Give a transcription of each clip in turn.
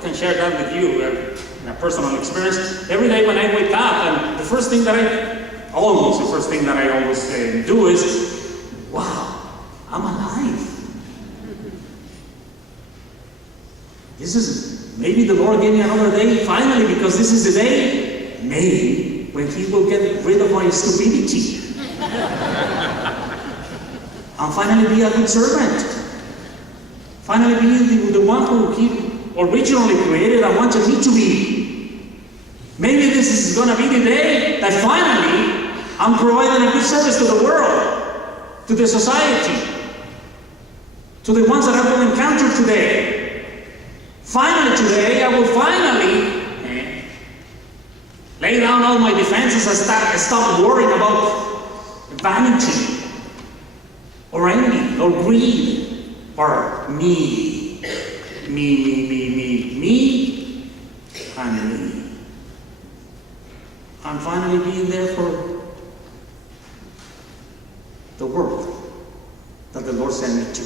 can share that with you in a personal experience. Every day when I wake up, and the first thing that I always do is, wow, I'm alive. This is, maybe the Lord gave me another day finally, because this is the day, maybe, when He will get rid of my stupidity. And finally be a good servant. Finally be the one who He originally created and wanted me to be. Maybe this is going to be the day that finally I'm providing a good service to the world, to the society, to the ones that I will encounter today. Finally today, I will finally lay down all my defenses and stop worrying about vanity or envy or greed or me, and me. And finally being there for the work that the Lord sent me to.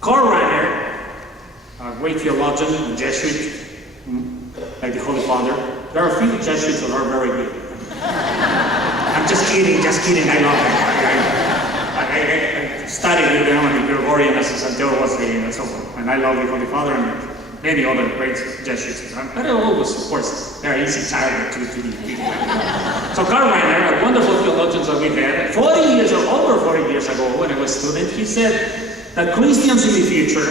Karl Rahner, a great theologian, a Jesuit, like the Holy Father. There are a few Jesuits that are very good. I'm just kidding, I love them. I studied with them at the Gregorian as Santiago was there and so forth. And I love the Holy Father and many other great Jesuits. But always, of course, they're easy target to be. So Karl Rahner, a wonderful theologian that we had, 40 years or over 40 years ago when I was a student, he said that Christians in the future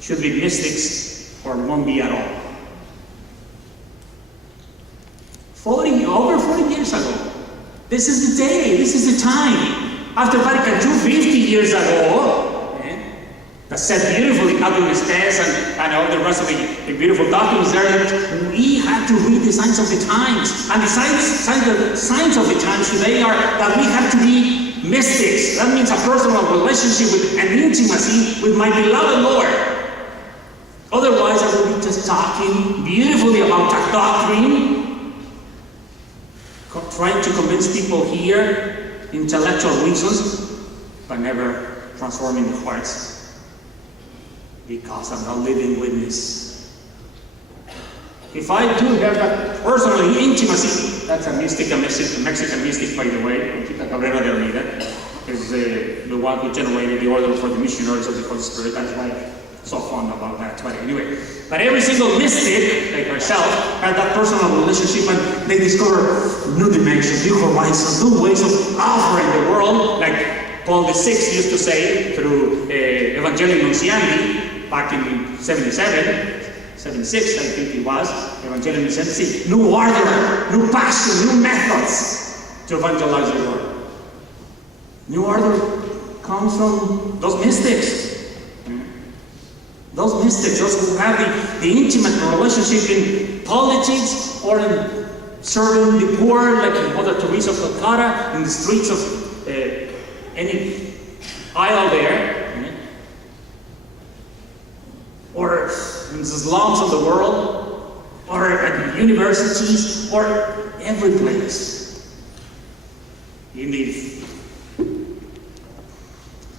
should be mystics or won't be at all. Over 40 years ago. This is the day, this is the time. After Vatican II, 50 years ago, that said beautifully Audum Spes and all the rest of the beautiful documents there, we had to read the signs of the times. And the signs of the times today are that we have to be mystics. That means a personal relationship with an intimacy with my beloved Lord. Otherwise, I will be just talking beautifully about that doctrine, trying to convince people here intellectual reasons, but never transforming the hearts, because I'm not living witness. If I do have that personal intimacy, that's a Mexican mystic, by the way, Conchita Cabrera de Almeida, is the one who generated the order for the missionaries of the Holy Spirit. That's why I'm so fond about that. But anyway, but every single mystic, like myself, had that personal relationship, and they discover new dimensions, new horizons, new ways of offering the world, like Paul VI used to say through Evangelii Nunciandi back in 76, I think it was, Evangelii Nunciandi, new order, new passion, new methods to evangelize the world. New order comes from those mystics. Those mystics, those who have the intimate relationship in politics or in serving the poor, like Mother Teresa of Calcutta, in the streets of any isle there, or in the slums of the world, or at universities, or every place. In the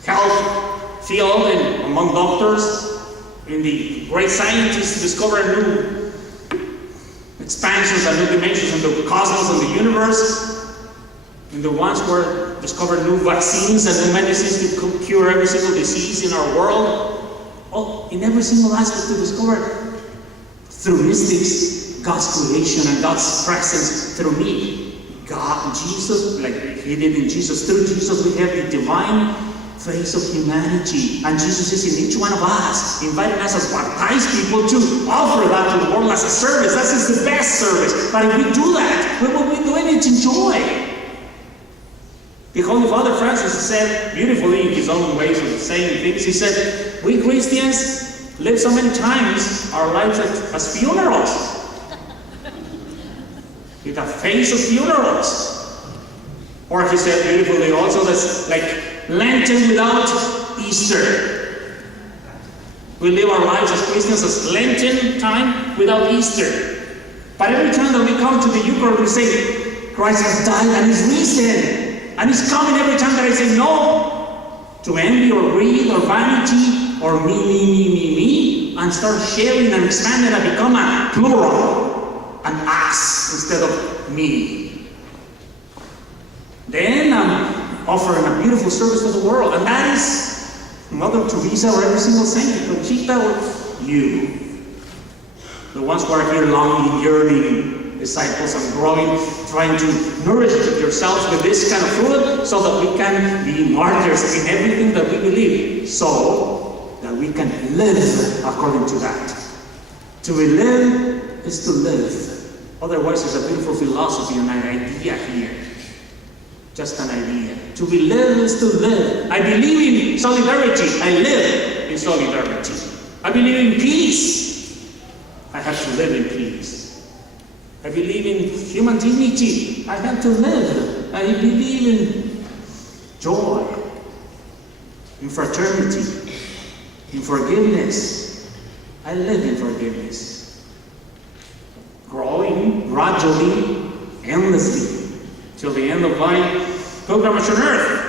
health field and among doctors, in the great scientists discover new expansions and new dimensions in the cosmos and the universe, in the ones where discover new vaccines and new medicines to cure every single disease in our world. Oh, in every single aspect to discover through mystics God's creation and God's presence through me. God, Jesus, like He did in Jesus, through Jesus we have the divine face of humanity, and Jesus is in each one of us, inviting us as baptized people to offer that to the world as a service. That is the best service. But if we do that, we will be doing it in joy. The Holy Father Francis said beautifully in his own ways of saying things. He said, we Christians live so many times our lives as funerals, with a face of funerals. Or he said beautifully also, that's like Lenten without Easter. We live our lives as Christians as Lenten time without Easter. But every time that we come to the Eucharist, we say, Christ has died and is risen. And He's coming every time that I say no to envy or greed or vanity or me, and start sharing and expanding and become a plural, an us instead of me. Then I'm offering a beautiful service to the world, and that is Mother Teresa or every single saint, Conchita or you. The ones who are here longing, yearning, disciples and growing, trying to nourish yourselves with this kind of food so that we can be martyrs in everything that we believe, so that we can live according to that. To live is to live. Otherwise, it's a beautiful philosophy and an idea here. Just an idea. To live is to live. I believe in solidarity. I live in solidarity. I believe in peace. I have to live in peace. I believe in human dignity. I have to live. I believe in joy, in fraternity, in forgiveness. I live in forgiveness. Growing gradually, endlessly, till the end of my pilgrimage on earth.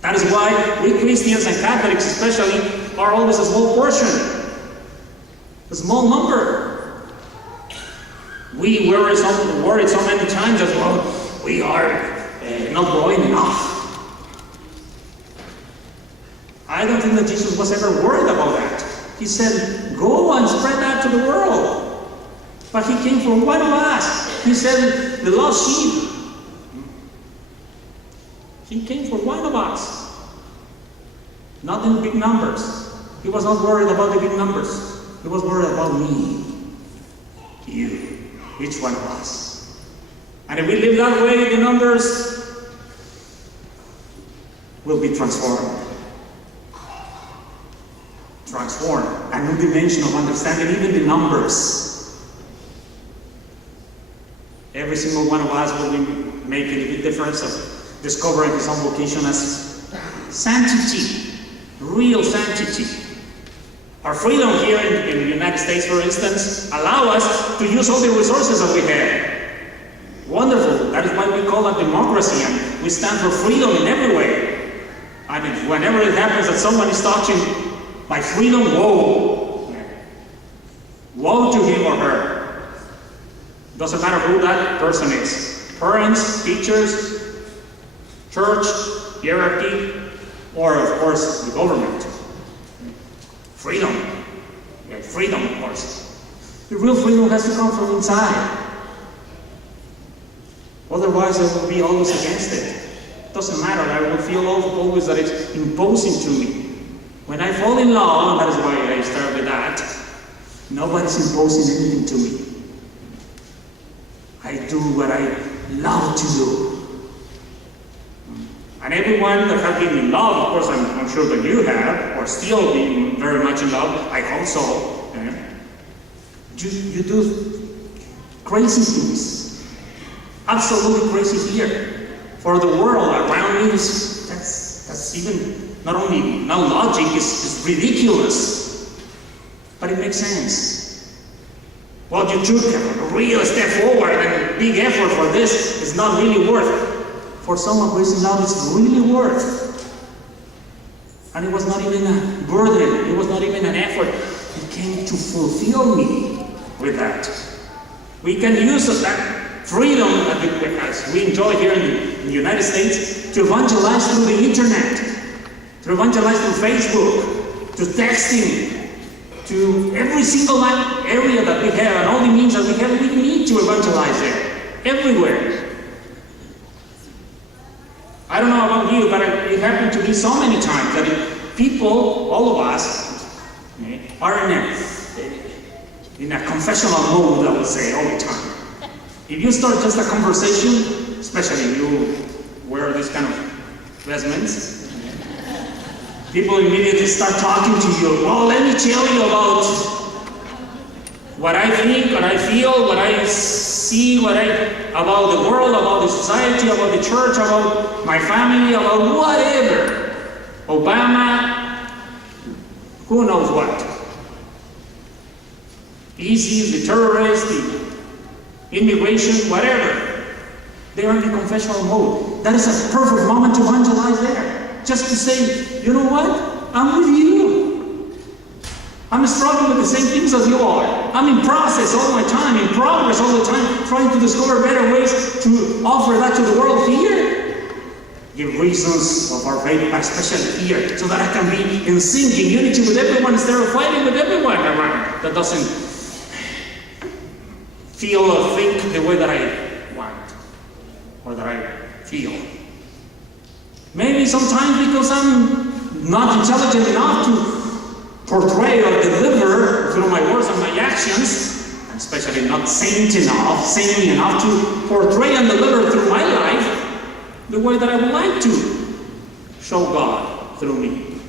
That is why we Christians and Catholics especially are always a small portion. A small number. We worry so many times as well, we are not growing enough. I don't think that Jesus was ever worried about that. He said, go and spread that to the world. But he came for one of us. He said, the lost sheep. He came for one of us. Not in big numbers. He was not worried about the big numbers. He was worried about me, you, each one of us. And if we live that way, the numbers will be transformed. Transformed. A new dimension of understanding, even the numbers. Every single one of us will be making a big difference of discovering his own vocation as sanctity, real sanctity. Our freedom here in the United States, for instance, allow us to use all the resources that we have. Wonderful. That is why we call it democracy, and we stand for freedom in every way. I mean, whenever it happens that someone is touching my freedom, woe. Woe to him or her. Doesn't matter who that person is. Parents, teachers, church, hierarchy, or of course the government. Freedom. Yeah, freedom, of course. The real freedom has to come from inside. Otherwise, I will be always against it. Doesn't matter. I will feel always that it's imposing to me. When I fall in love, and that is why I start with that, nobody's imposing anything to me. I do what I love to do. And everyone that has been in love, of course, I'm sure that you have, or still being very much in love, I hope so. You do crazy things. Absolutely crazy here. For the world around me, that's even, not only no logic, it's ridiculous. But it makes sense. What you took a real step forward and big effort for this is not really worth. For someone who is in love, it's really worth. And it was not even a burden. It was not even an effort. He came to fulfill me with that. We can use that freedom as we enjoy here in the United States to evangelize through the internet, to evangelize through Facebook, to texting, to every single area that we have and all the means that we have. We need to evangelize there, everywhere. I don't know about you, but it happened to me so many times that people, all of us, are in a confessional mode, I would say, all the time. If you start just a conversation, especially if you wear this kind of vestments, people immediately start talking to you. Well, let me tell you about what I think, what I feel, what I see, about the world, about the society, about the church, about my family, about whatever. Obama, who knows what. ISIS, the terrorists, the immigration, whatever. They are in the confessional mode. That is a perfect moment to evangelize there. Just to say, you know what? I'm with you. I'm struggling with the same things as you are. I'm in process all my time, in progress all the time, trying to discover better ways to offer that to the world here. Give reasons of our faith, especially here, so that I can be in sync, in unity with everyone instead of fighting with everyone around that doesn't feel or think the way that I want or that I feel. Maybe sometimes because I'm not intelligent enough to portray or deliver through my words and my actions, and especially not saintly enough to portray and deliver through my life the way that I would like to show God through me.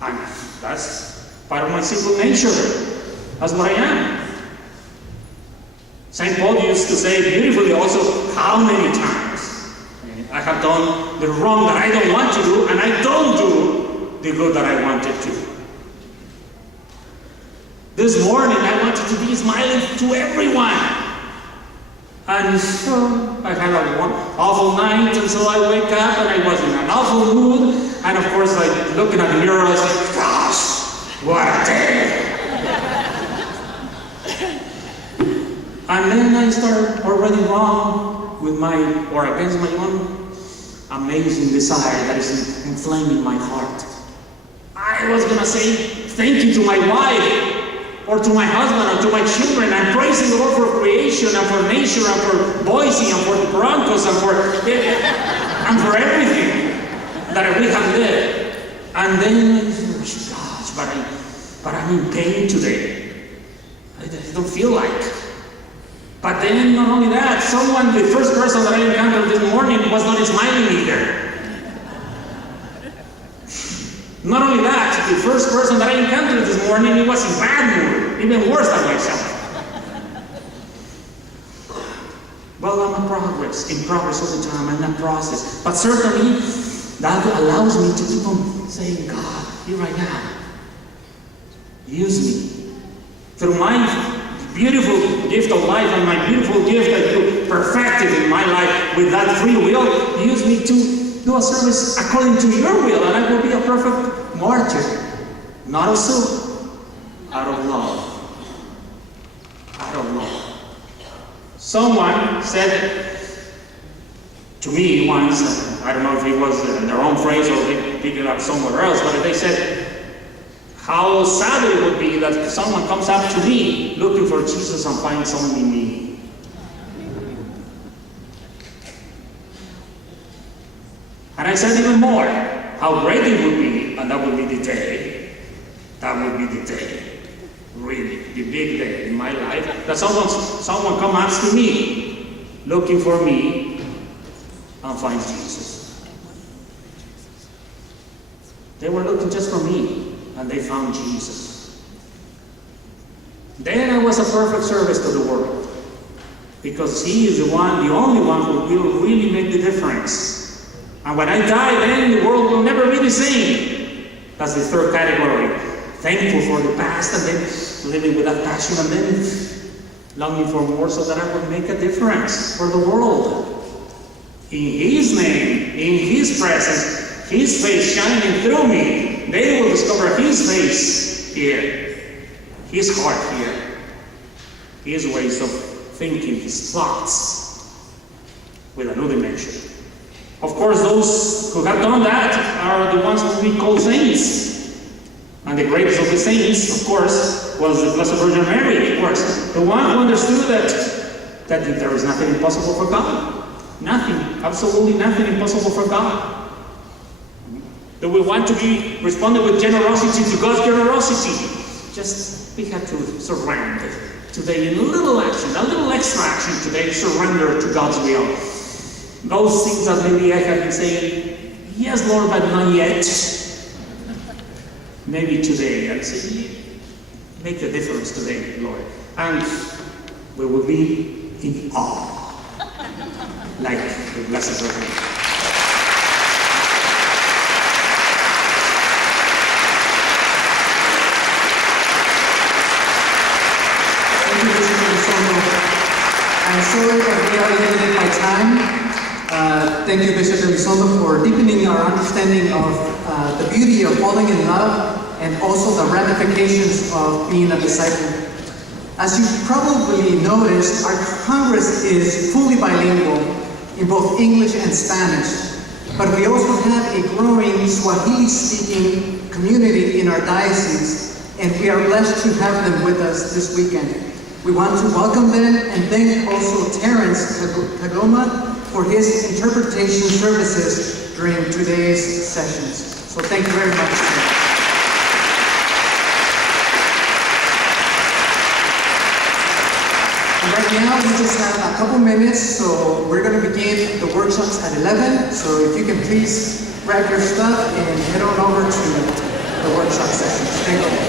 And that's part of my sinful nature. That's what I am. St. Paul used to say beautifully also, how many times I have done the wrong that I don't want to do, and I don't do the good that I wanted to. This morning I wanted to be smiling to everyone. And so I had an awful night, and so I wake up and I was in an awful mood. And of course, like looking at the mirror, I was like, gosh, what a day. And then I start already wrong with or against my own amazing desire that is inflaming my heart. I was going to say thank you to my wife, or to my husband, or to my children, and praising the Lord for creation, and for nature, and for Boise, and for the Broncos, and for everything that we have lived. And then, gosh, but I'm in pain today. I don't feel like. But then, not only that, the first person that I encountered this morning was not smiling either. Not only that, the first person that I encountered this morning, he was in bad mood, even worse than myself. Well, I'm in progress all the time, I'm in that process. But certainly, that allows me to keep on saying, God, here I am. Use me. Through my beautiful gift of life and my beautiful gift that you perfected in my life with that free will, use me to do a service according to your will, and I will be a perfect martyr. Not of soul, out of love. Out of love. Someone said to me once, I don't know if it was their own phrase or they picked it up somewhere else, but they said, how sad it would be that someone comes up to me looking for Jesus and finds only me. And I said even more, how great it would be, and that would be the day. That would be the day. Really, the big day in my life, that someone comes to me, looking for me, and finds Jesus. They were looking just for me, and they found Jesus. Then I was a perfect service to the world, because He is the only one who will really make the difference. And when I die, then the world will never be the same. That's the third category. Thankful for the past, and then living with that passion, and then longing for more so that I will make a difference for the world. In His name, in His presence, His face shining through me, they will discover His face here, His heart here, His ways of thinking, His thoughts with a new dimension. Of course, those who have done that are the ones who we call saints. And the greatest of the saints, of course, was the Blessed Virgin Mary, of course. The one who understood that there is nothing impossible for God. Nothing, absolutely nothing impossible for God. That we want to be responding with generosity to God's generosity. Just, we have to surrender today in a little action, a little extra action today, surrender to God's will. Those things that maybe I have been saying, yes, Lord, but not yet. Maybe today, and say, make the difference today, Lord. And we will be in awe, like the Blessed Virgin. Thank you, Bishop Elizondo. I'm sorry that we are limited by time. Thank you, Bishop Elizondo, for deepening our understanding of the beauty of falling in love and also the ramifications of being a disciple. As you probably noticed, our Congress is fully bilingual in both English and Spanish, but we also have a growing Swahili-speaking community in our diocese, and we are blessed to have them with us this weekend. We want to welcome them and thank also Terence Kagoma for his interpretation services during today's sessions. So thank you very much. And right now we just have a couple minutes, so we're going to begin the workshops at 11. So if you can please grab your stuff and head on over to the workshop sessions. Thank you.